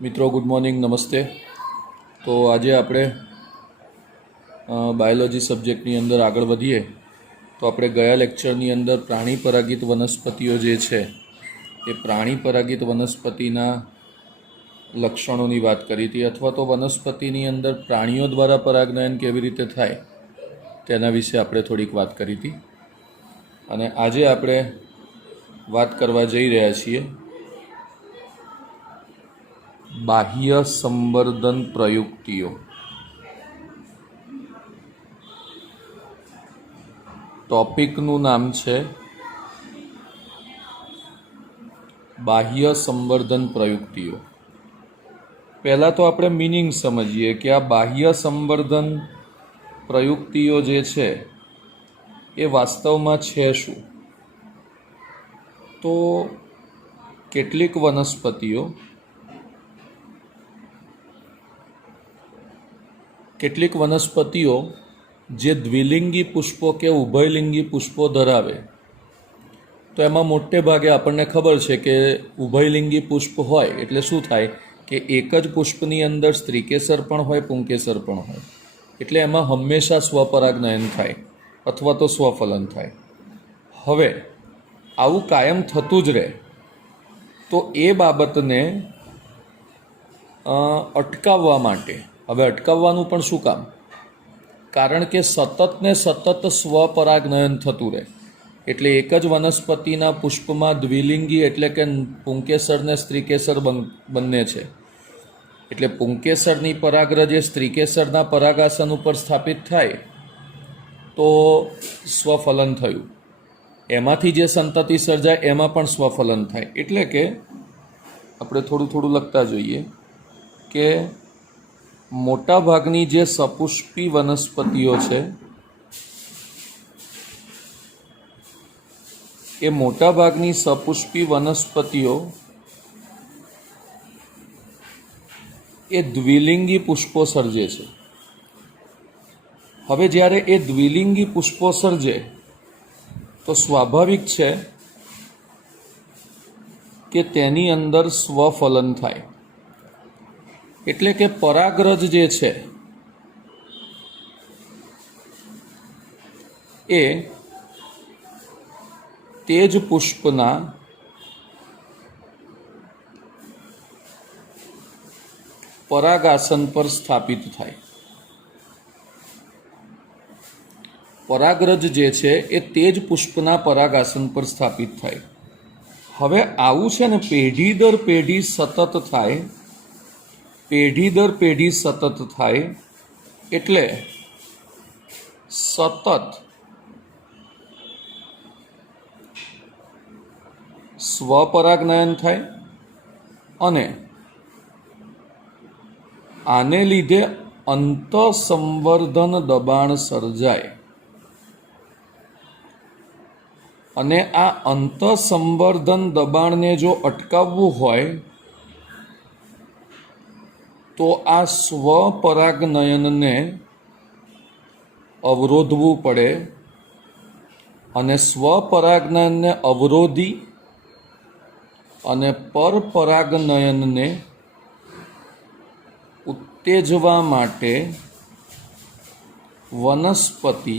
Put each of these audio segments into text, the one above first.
मित्रों good morning नमस्ते। तो आज આપણે બાયોલોજી સબ્જેક્ટની અંદર આગળ વધીએ તો આપણે ગયા લેક્ચરની અંદર પ્રાણી પરાગિત વનસ્પતિઓ જે છે એ પ્રાણી પરાગિત વનસ્પતિના લક્ષણોની વાત કરી હતી, અથવા તો વનસ્પતિની અંદર પ્રાણીઓ દ્વારા પરાગનયન કેવી રીતે થાય તેના વિશે આપણે થોડીક વાત કરી હતી। અને આજે આપણે વાત કરવા જઈ રહ્યા છીએ બાહ્ય સંવર્ધન પ્રયુક્તિઓ। ટોપિકનું નામ છે બાહ્ય સંવર્ધન પ્રયુક્તિઓ। પહેલાં તો આપણે મિનિંગ સમજીએ કે આ બાહ્ય સંવર્ધન પ્રયુક્તિઓ જે છે એ વાસ્તવમાં છે શું। તો કેટલીક વનસ્પતિઓ જે દ્વિલિંગી પુષ્પો કે ઉભયલિંગી પુષ્પો ધરાવે, તો એમાં મોટે ભાગે આપણને ખબર છે કે ઉભયલિંગી પુષ્પ હોય એટલે શું થાય કે એક જ પુષ્પની અંદર સ્ત્રીકેસર પણ હોય, પુંકેસર પણ હોય, એટલે એમાં હંમેશા સ્વપરાગનયન થાય અથવા તો સ્વફલન થાય। હવે આવું કાયમ થતું જ રહે તો એ બાબતને અટકાવવા માટે, હવે અટકાવવાનું પણ શું કામ, કારણ કે સતત ને સતત સ્વપરાગનયન થતું રહે એટલે એક જ વનસ્પતિના પુષ્પમાં દ્વિલિંગી એટલે કે પુંકેસર ને સ્ત્રીકેસર બંને છે, એટલે પુંકેસરની પરાગરજ એ સ્ત્રીકેસરના પરાગાસન ઉપર સ્થાપિત થાય તો સ્વફલન થયું, એમાંથી જે સંતતિ સર્જાય એમાં પણ સ્વફલન થાય। એટલે કે આપણે થોડું લખતા જોઈએ કે મોટા ભાગની જે સપુષ્પી વનસ્પતિઓ છે એ મોટા ભાગની સપુષ્પી વનસ્પતિઓ એ દ્વિલિંગી પુષ્પો સર્જે છે। હવે જ્યારે એ દ્વિલિંગી પુષ્પો સર્જે તો સ્વાભાવિક છે કે તેની અંદર સ્વફલન થાય, એટલે કે પરાગરજ જે છે એ તે જ પુષ્પના પરાગાસન પર સ્થાપિત થાય। પરાગરજ જે છે એ તે જ પુષ્પના પરાગાસન પર સ્થાપિત થાય। હવે આવું છે ને પેઢી દર પેઢી સતત થાય, પેઢી દર પેઢી સતત થાય એટલે સતત સ્વપરાગનયન થાય અને આને લીધે અંતઃસંવર્ધન દબાણ સર્જાય, અને આ અંતઃસંવર્ધન દબાણને જો અટકાવવું હોય તો આ સ્વપરાગનયનને અવરોધવું પડે, અને સ્વપરાગનયનને અવરોધી અને પરપરાગનયનને ઉત્તેજવા માટે વનસ્પતિ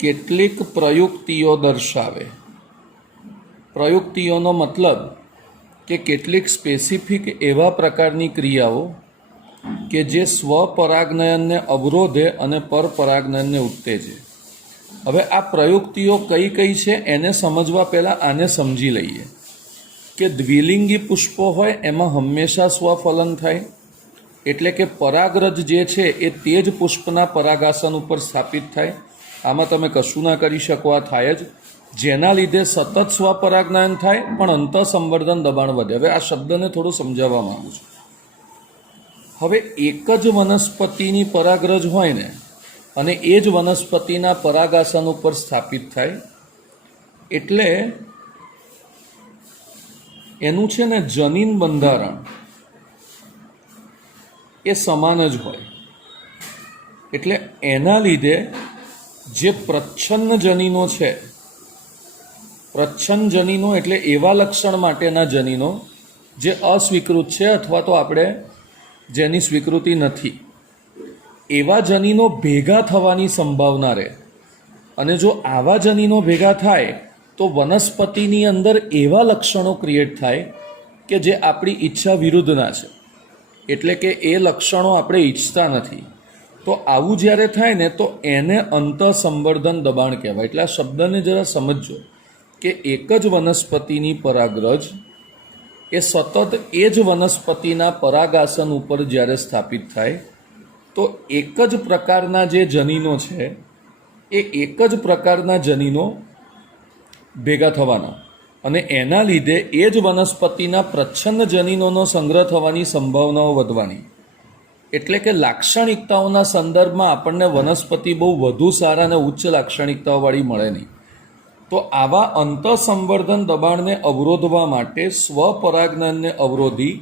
કેટલીક પ્રયુક્તિઓ દર્શાવે। પ્રયુક્તિઓનો મતલબ કે કેટલીક સ્પેસિફિક એવા પ્રકારની ક્રિયાઓ કે જે સ્વપરાગનયનને અવરોધે અને પરપરાગનયનને ઉત્તેજે। હવે આ પ્રયુક્તિઓ કઈ કઈ છે એને સમજવા પહેલાં આને સમજી લઈએ કે દ્વિલિંગી પુષ્પો હોય એમાં હંમેશા સ્વફલન થાય, એટલે કે પરાગરજ જે છે એ તે જ પુષ્પના પરાગાસન ઉપર સ્થાપિત થાય। આમાં તમે કશું ના કરી શકો, આ થાય જ, જેના લીધે સતત સ્વપરાગનયન થાય પણ અંતઃસંવર્ધન દબાણ વધે। હવે આ શબ્દને થોડું સમજાવવા માંગુ છું। હવે એક જ વનસ્પતિની પરાગરજ હોય ને અને એ જ વનસ્પતિના પરાગાસન ઉપર સ્થાપિત થાય એટલે એનું છે ને જનીન બંધારણ એ સમાન જ હોય, એટલે એના લીધે જે પ્રચ્છન્ન જનીનો છે, પ્રચ્છન્ન જનીનો એટલે એવા લક્ષણ માટેના જનીનો જે અસ્વીકૃત છે અથવા તો આપણે જેની સ્વીકૃતિ નથી, એવા જનીનો ભેગા થવાની સંભાવના રહે. અને જો આવા જનીનો ભેગા થાય તો વનસ્પતિની અંદર એવા લક્ષણો ક્રિએટ થાય કે જે આપણી ઈચ્છા વિરુદ્ધના છે, એટલે કે એ લક્ષણો આપણે ઈચ્છતા નથી. તો આવું જ્યારે થાય ને તો એને અંતઃસંવર્ધન દબાણ કહેવાય. એટલે આ શબ્દને જરા સમજજો કે એક જ વનસ્પતિની પરાગરજ એ સતત એ જ વનસ્પતિના પરાગાસન ઉપર જ્યારે સ્થાપિત થાય તો એક જ પ્રકારના જે જનીનો છે એ એક જ પ્રકારના જનીનો ભેગા થવાના, અને એના લીધે એ જ વનસ્પતિના પ્રચ્છન્ન જનીનોનો સંગ્રહ થવાની સંભાવનાઓ વધવાની. એટલે કે લાક્ષણિકતાઓના સંદર્ભમાં આપણને વનસ્પતિ બહુ વધુ સારા અને ઉચ્ચ લાક્ષણિકતાઓવાળી મળે નહીં. તો આવા અંતઃસંવર્ધન દબાણને અવરોધવા માટે સ્વપરાગનયનને અવરોધી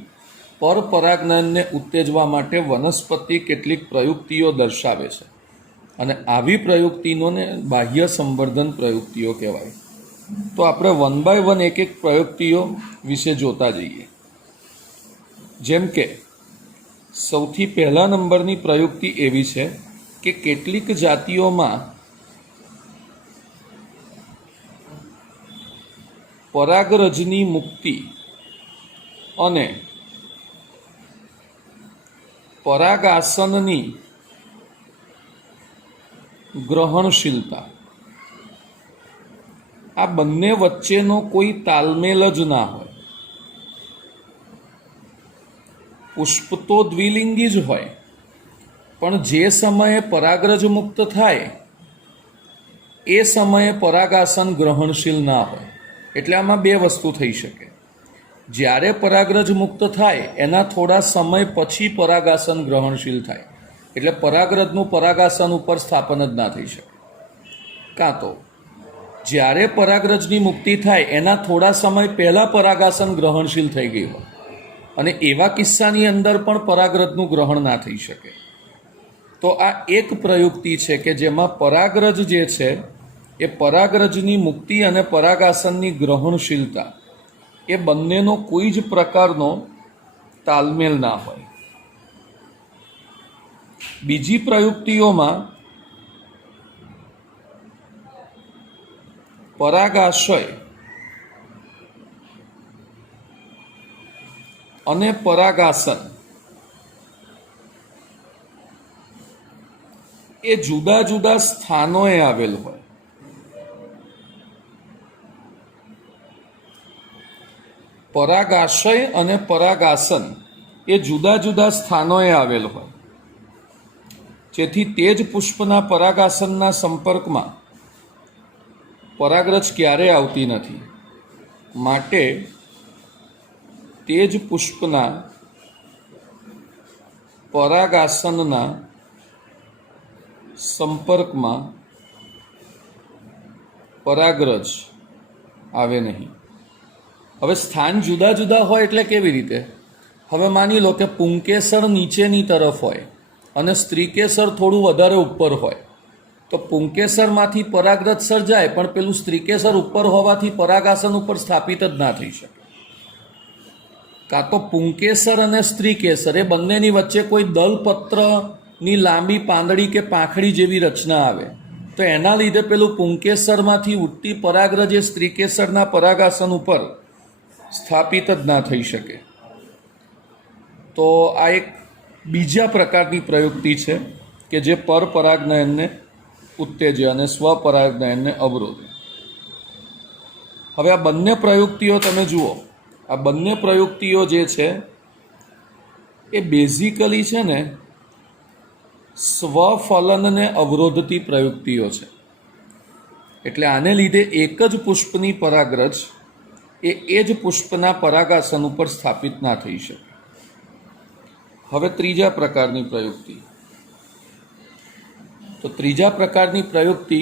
પરપરાગનયનને ઉત્તેજવા માટે વનસ્પતિ કેટલીક પ્રયુક્તિઓ દર્શાવે છે, અને આવી પ્રયુક્તિઓને બાહ્ય સંવર્ધન પ્રયુક્તિઓ કહેવાય. તો આપણે 1 by 1 એક એક પ્રયુક્તિઓ વિશે જોતા જઈએ. જેમ કે સૌથી પહેલા નંબરની પ્રયુક્તિ એવી છે કે કેટલીક જાતિઓમાં પરાગરજની મુક્તિ અને પરાગાસનની ગ્રહણશીલતા, આ બંને વચ્ચેનો કોઈ તાલમેલ જ ના હોય. પુષ્પ તો દ્વિલિંગી જ હોય, પણ જે સમયે પરાગરજ મુક્ત થાય એ સમયે પરાગાસન ગ્રહણશીલ ના હોય. એટલે આમાં બે વસ્તુ થઈ શકે. જ્યારે પરાગરજ મુક્ત થાય એના થોડા સમય પછી પરાગાસન ગ્રહણશીલ થાય, એટલે પરાગરજનું પરાગાસન ઉપર સ્થાપન જ ના થઈ શકે. કાં તો જ્યારે પરાગરજની મુક્તિ થાય એના થોડા સમય પહેલાં પરાગાસન ગ્રહણશીલ થઈ ગઈ હોય, અને એવા કિસ્સાની અંદર પણ પરાગરજનું ગ્રહણ ના થઈ શકે. તો આ એક પ્રયુક્તિ છે કે જેમાં પરાગરજ જે છે એ પરાગરજની મુક્તિ અને પરાગાસનની ગ્રહણશીલતા એ બંનેનો કોઈ જ પ્રકારનો તાલમેલ ના હોય. બીજી પ્રયુક્તિઓમાં પરાગાશય અને પરાગાસન એ જુદા જુદા સ્થાનોએ આવેલ હોય. પરાગાશય અને પરાગાસન એ જુદા જુદા સ્થાનોએ આવેલ હોય, જેથી તે જ પુષ્પના પરાગાસનના સંપર્કમાં પરાગરજ ક્યારેય આવતી નથી. માટે તે જ પુષ્પના પરાગાસનના સંપર્કમાં પરાગરજ આવે નહીં. હવે સ્થાન જુદા જુદા હોય એટલે કેવી રીતે? હવે માની લો કે પુંકેસર નીચેની તરફ હોય અને સ્ત્રીકેસર થોડું વધારે ઉપર હોય, તો પુંકેસરમાંથી પરાગરજ સર્જાય, પણ પેલું સ્ત્રીકેસર ઉપર હોવાથી પરાગાસન ઉપર સ્થાપિત જ ના થઈ શકે. કાં તો પુંકેસર અને સ્ત્રીકેસર એ બંનેની વચ્ચે કોઈ દલપત્રની લાંબી પાંદડી કે પાંખડી જેવી રચના આવે, તો એના લીધે પેલું પુંકેસરમાંથી ઉઠતી પરાગરજ એ સ્ત્રીકેસરના પરાગાસન ઉપર સ્થાપિત જ ના થઈ શકે. તો આ એક બીજા પ્રકારની પ્રયુક્તિ છે કે જે પરપરાગનયનને ઉત્તેજે અને સ્વપરાગનયનને અવરોધે. હવે આ બંને પ્રયુક્તિઓ તમે જુઓ, આ બંને પ્રયુક્તિઓ જે છે એ બેઝિકલી છે ને સ્વફલનને અવરોધતી પ્રયુક્તિઓ છે. એટલે આને લીધે એક જ પુષ્પની પરાગરજ એ જ પુષ્પના પરાગાસન ઉપર સ્થાપિત ના થઈ શકે. હવે ત્રીજા પ્રકારની પ્રયુક્તિ. તો ત્રીજા પ્રકારની પ્રયુક્તિ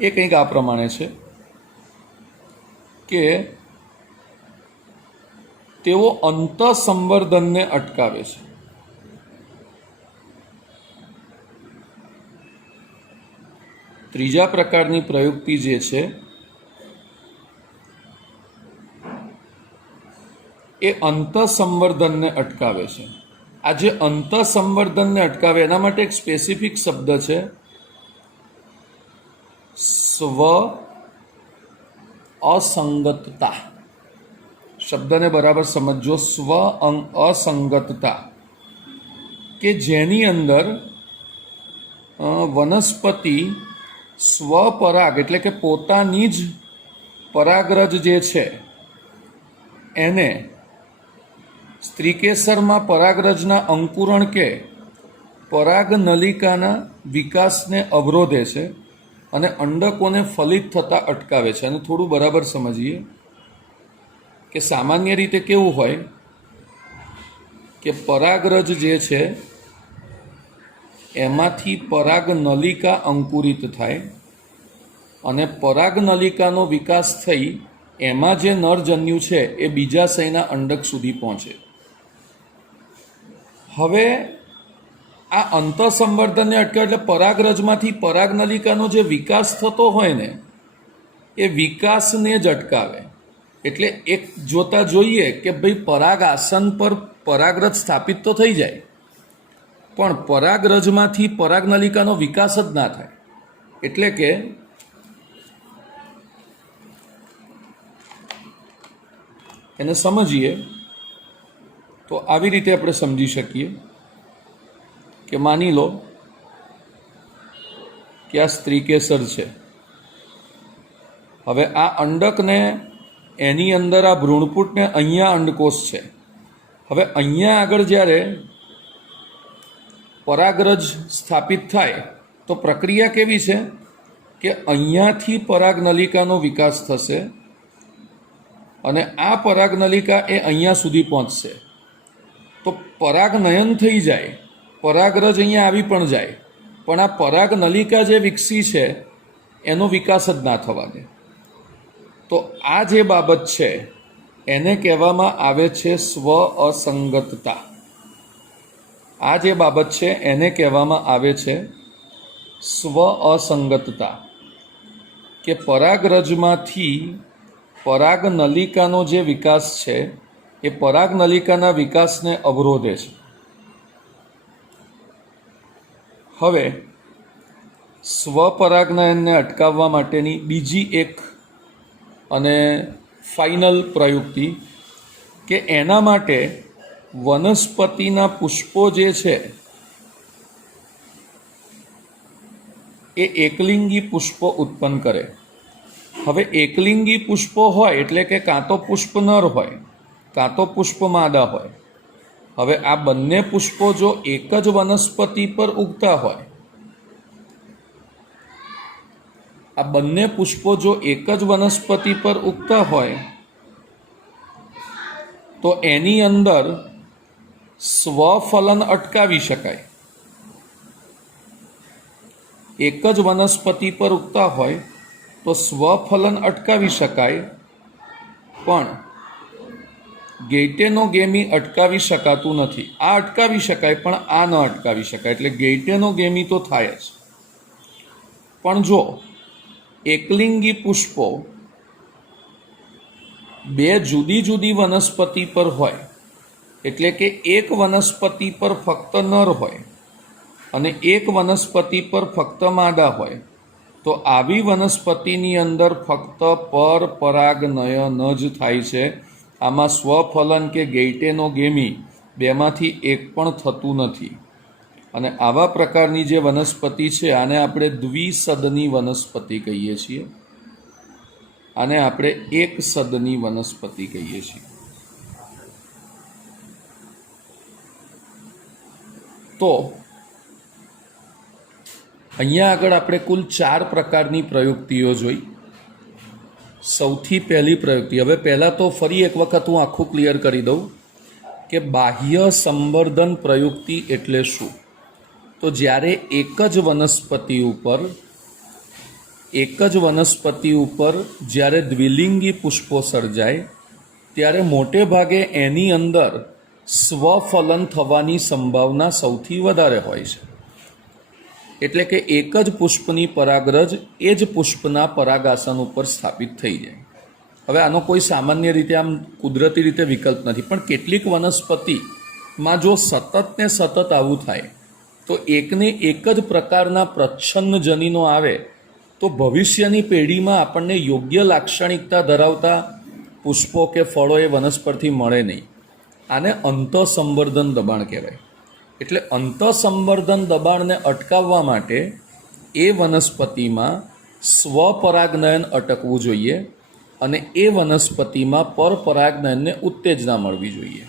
એ કંઈક આ પ્રમાણે છે કે તેઓ અંતઃસંવર્ધનને અટકાવે છે. ત્રીજા પ્રકારની પ્રયુક્તિ જે છે એ અંતઃસંવર્ધનને અટકાવે છે. આ જે અંતઃસંવર્ધનને અટકાવે એના માટે એક સ્પેસિફિક શબ્દ છે સ્વ અસંગતતા. શબ્દને બરાબર સમજો. સ્વ અસંગતતા, કે જેની અંદર વનસ્પતિ સ્વપરાગ એટલે કે પોતાની જ પરાગરજ જે છે એને સ્ત્રીકેસરમાં પરાગરજના અંકુરણ કે પરાગ નલિકાના વિકાસને અવરોધે છે અને અંડકોને ફલિત થતાં અટકાવે છે. અને થોડું બરાબર સમજીએ કે સામાન્ય રીતે કેવું હોય કે પરાગરજ જે છે એમાંથી પરાગ નલિકા અંકુરિત થાય અને પરાગ નલિકાનો વિકાસ થઈ એમાં જે નરજન્યુ છે એ બીજાશયના અંડક સુધી પહોંચે. હવે આ અંતઃસંવર્ધનને અટકાવે એટલે પરાગરજમાંથી પરાગ નલિકાનો જે વિકાસ થતો હોય ને એ વિકાસને જ અટકાવે. એટલે એક જોતા જોઈએ કે ભાઈ પરાગ આસન પર પરાગરજ સ્થાપિત તો થઈ જાય, પણ પરાગરજમાંથી પરાગ નલિકાનો વિકાસ જ ના થાય. એટલે કે એને સમજીએ તો આવી રીતે આપણે સમજી શકીએ કે માની લો કે આ સ્ત્રીકેસર છે. હવે આ અંડકને એની અંદર આ ભ્રૂણપુટને અહીંયા અંડકોષ છે. હવે અહીંયા આગળ જ્યારે પરાગરજ સ્થાપિત થાય તો પ્રક્રિયા કેવી છે કે અહીંયાથી પરાગ નલિકાનો વિકાસ થશે અને આ પરાગ નલિકા એ અહીંયા સુધી પહોંચશે. તો પરાગનયન થઈ જાય, પરાગરજ અહીંયા આવી પણ જાય, પણ આ પરાગ નલિકા જે વિકસી છે એનો વિકાસ જ ના થવા દે. તો આ જે બાબત છે એને કહેવામાં આવે છે સ્વ અસંગતતા. આ જે બાબત છે એને કહેવામાં આવે છે સ્વ અસંગતતા, કે પરાગરજમાંથી પરાગ નલિકાનો જે વિકાસ છે એ પરાગ નલિકાના વિકાસને અવરોધે છે. હવે સ્વપરાગનયનને અટકાવવા માટેની બીજી એક અને ફાઇનલ પ્રયુક્તિ કે એના માટે વનસ્પતિના પુષ્પો જે છે એ એકલિંગી પુષ્પો ઉત્પન્ન કરે. હવે એકલિંગી પુષ્પો હોય એટલે કે કાં તો પુષ્પ નર હોય કાં તો પુષ્પ માદા હોય. હવે આ બંને પુષ્પો જો એક જ વનસ્પતિ પર ઉગતા હોય, આ બંને પુષ્પો જો એક જ વનસ્પતિ પર ઉગતા હોય તો એની અંદર સ્વફલન અટકાવી શકાય. એક જ વનસ્પતિ પર ઉગતા હોય તો સ્વફલન અટકાવી શકાય, પણ ગેઇટેનોગેમી અટકાવી શકાતું નથી. આ અટકાવી શકાય પણ આ ન અટકાવી શકાય. એટલે ગેઇટેનોગેમી તો થાય જ, પણ જો એકલિંગી પુષ્પો બે જુદી જુદી વનસ્પતિ પર હોય, એટલે કે એક વનસ્પતિ પર ફક્ત નર હોય અને એક વનસ્પતિ પર ફક્ત માદા હોય, તો આવી વનસ્પતિની અંદર ફક્ત પરપરાગનયન જ થાય છે. આમાં સ્વફલન કે ગેઇટેનોગેમી બેમાંથી એક પણ થતું નથી. અને આવા પ્રકારની જે વનસ્પતિ છે આને આપણે દ્વિસદની વનસ્પતિ કહીએ છીએ. આને આપણે એક સદની વનસ્પતિ કહીએ છીએ. તો અહીંયા આગળ આપણે કુલ 4 પ્રકારની પ્રયુક્તિઓ જોઈ. સૌથી પહેલી પ્રયુક્તિ, હવે પહેલાં તો ફરી એક વખત હું આખું ક્લિયર કરી દઉં કે બાહ્ય સંવર્ધન પ્રયુક્તિ એટલે શું. તો જ્યારે એક જ વનસ્પતિ ઉપર જ્યારે દ્વિલિંગી પુષ્પો સર્જાય ત્યારે મોટે ભાગે એની અંદર સ્વફલન થવાની સંભાવના સૌથી વધારે હોય છે. એટલે કે એક જ પુષ્પની પરાગરજ એ જ પુષ્પના પરાગાસન ઉપર સ્થાપિત થઈ જાય. હવે આનો કોઈ સામાન્ય રીતે આમ કુદરતી રીતે વિકલ્પ નથી, પણ કેટલીક વનસ્પતિમાં જો સતત ને સતત આવું થાય તો એકને એક જ પ્રકારના પ્રચ્છન્ન જનીનો આવે તો ભવિષ્યની પેઢીમાં આપણને યોગ્ય લાક્ષણિકતા ધરાવતા પુષ્પો કે ફળો એ વનસ્પતિથી મળે નહીં. આને અંતઃસંવર્ધન દબાણ કહેવાય. એટલે અંતઃસંવર્ધન દબાણને અટકાવવા માટે એ વનસ્પતિમાં સ્વપરાગનયન અટકવું જોઈએ અને એ વનસ્પતિમાં પરપરાગનયનને ઉત્તેજના મળવી જોઈએ.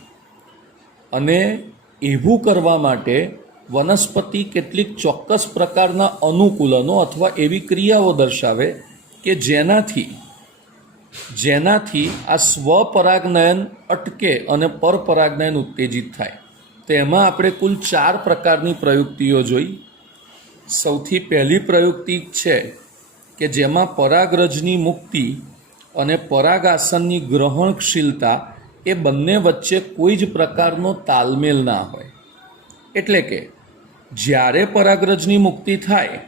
અને એવું કરવા માટે વનસ્પતિ કેટલીક ચોક્કસ પ્રકારના અનુકૂલનો અથવા એવી ક્રિયાઓ દર્શાવે કે જેનાથી આ સ્વપરાગનયન અટકે અને પરપરાગનયન ઉત્તેજિત થાય. તો એમાં આપણે કુલ 4 પ્રકારની પ્રયુક્તિઓ જોઈ. સૌથી પહેલી પ્રયુક્તિ છે કે જેમાં પરાગરજની મુક્તિ અને પરાગાસનની ગ્રહણશીલતા એ બંને વચ્ચે કોઈ જ પ્રકારનો તાલમેલ ના હોય. એટલે કે જ્યારે પરાગરજની મુક્તિ થાય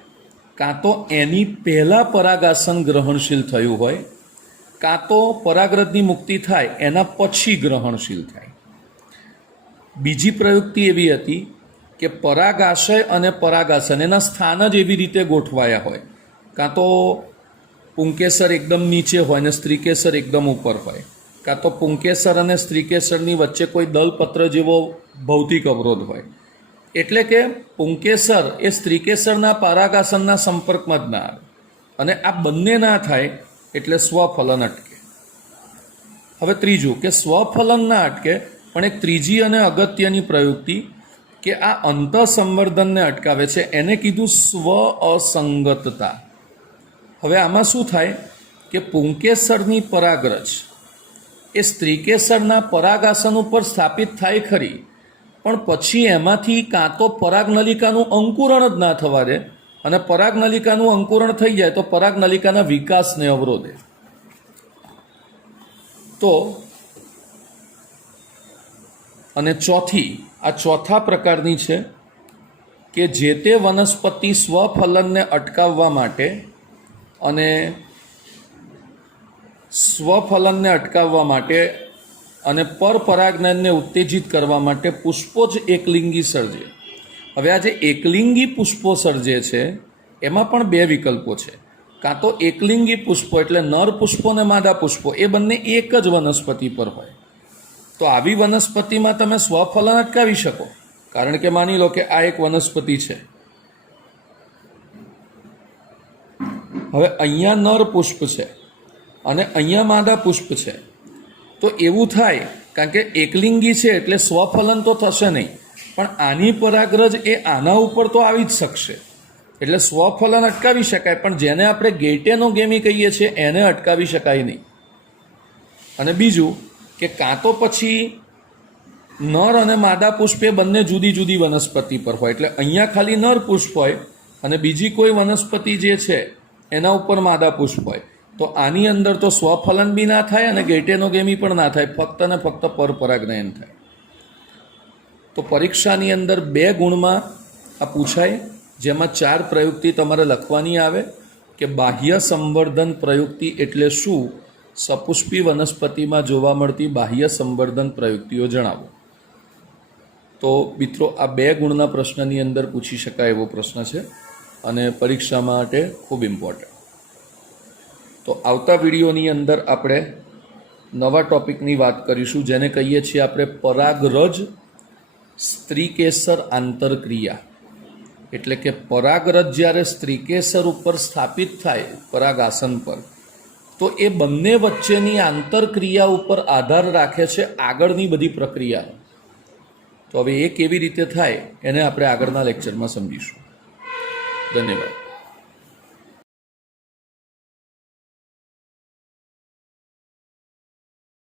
કાં તો એની પહેલાં પરાગાસન ગ્રહણશીલ થયું હોય, કાં તો પરાગરજની મુક્તિ થાય એના પછી ગ્રહણશીલ થાય. બીજી પ્રયુક્તિ એવી હતી કે પરાગાશય અને પરાગાસન એના સ્થાન જ એવી રીતે ગોઠવાયા હોય, કાં તો પુંકેસર એકદમ નીચે હોય ને સ્ત્રીકેસર એકદમ ઉપર હોય, કાં તો પુંકેસર અને સ્ત્રીકેસરની વચ્ચે કોઈ દલપત્ર જેવો ભૌતિક અવરોધ હોય. એટલે કે પુંકેસર એ સ્ત્રીકેસરના પરાગાસનના સંપર્કમાં જ ના આવે અને આ બંને ના થાય એટલે સ્વફલન અટકે. હવે ત્રીજું કે સ્વફલન ના અટકે પણ એક ત્રીજી અને અગત્યની પ્રયુક્તિ કે આ અંતઃસંવર્ધનને અટકાવે છે એને કીધું સ્વ અસંગતતા. હવે આમાં શું થાય કે પુંકેસરની પરાગરજ એ સ્ત્રીકેસરના પરાગાસન ઉપર સ્થાપિત થાય ખરી, પણ પછી એમાંથી કાં તો પરાગનલિકાનું અંકુરણ જ ના થવા દે અને પરાગનલિકાનું અંકુરણ થઈ જાય તો પરાગનલિકાના વિકાસને અવરોધે. તો અને ચોથા પ્રકારની છે કે જે તે વનસ્પતિ સ્વફલનને અટકાવવા માટે અને પરપરાગનયનને ઉત્તેજિત કરવા માટે પુષ્પો જ એકલિંગી સર્જે. હવે આ જે એકલિંગી પુષ્પો સર્જે છે એમાં પણ 2 વિકલ્પો છે. કાં તો એકલિંગી પુષ્પો એટલે નર પુષ્પો અને માદા પુષ્પો એ બંને એક જ વનસ્પતિ પર હોય, તો આવી વનસ્પતિમાં તમે સ્વફલન અટકાવી શકો. કારણ કે માની લો કે આ એક વનસ્પતિ છે, હવે અહીંયા નર પુષ્પ છે અને અહીંયા માદા પુષ્પ છે, તો એવું થાય કારણ કે એકલિંગી છે એટલે સ્વફલન તો થશે નહીં, પણ આની પરાગરજ એ આના ઉપર તો આવી જ શકશે એટલે સ્વફલન અટકાવી શકાય. પણ જેને આપણે ગેટેનોગેમી કહીએ છીએ એને અટકાવી શકાય નહીં. અને બીજું કે કાં તો પછી નર અને માદા પુષ્પ એ બંને જુદી જુદી વનસ્પતિ પર હોય, એટલે અહીંયા ખાલી નર પુષ્પ હોય અને બીજી કોઈ વનસ્પતિ જે છે એના ઉપર માદા પુષ્પ હોય, તો આની અંદર તો સ્વફલન બી ના થાય અને ગેટેનોગેમી પણ ના થાય, ફક્ત ને ફક્ત પરપરાગનયન થાય. તો પરીક્ષાની અંદર 2 ગુણમાં આ પૂછાય, જેમાં 4 પ્રયુક્તિ તમારે લખવાની આવે કે બાહ્ય સંવર્ધન પ્રયુક્તિ એટલે શું, સપુષ્પી વનસ્પતિમાં જોવા મળતી બાહ્ય સંવર્ધન પ્રયુક્તિઓ જણાવો. તો મિત્રો આ 2 ગુણના પ્રશ્નની અંદર પૂછી શકાય એવો પ્રશ્ન છે અને પરીક્ષા માટે ખૂબ ઇમ્પોર્ટન્ટ. તો આવતા વિડીયોની અંદર આપણે નવા ટૉપિકની વાત કરીશું જેને કહીએ છીએ આપણે પરાગરજ સ્ત્રીકેસર આંતરક્રિયા. એટલે કે પરાગરજ જ્યારે સ્ત્રીકેસર ઉપર સ્થાપિત થાય પરાગાસન પર, તો એ બંને વચ્ચેની આંતરક્રિયા ઉપર આધાર રાખે છે આગળની બધી પ્રક્રિયા. તો હવે એ કેવી રીતે થાય એને આપણે આગળના લેક્ચરમાં સમજીશું. ધન્યવાદ.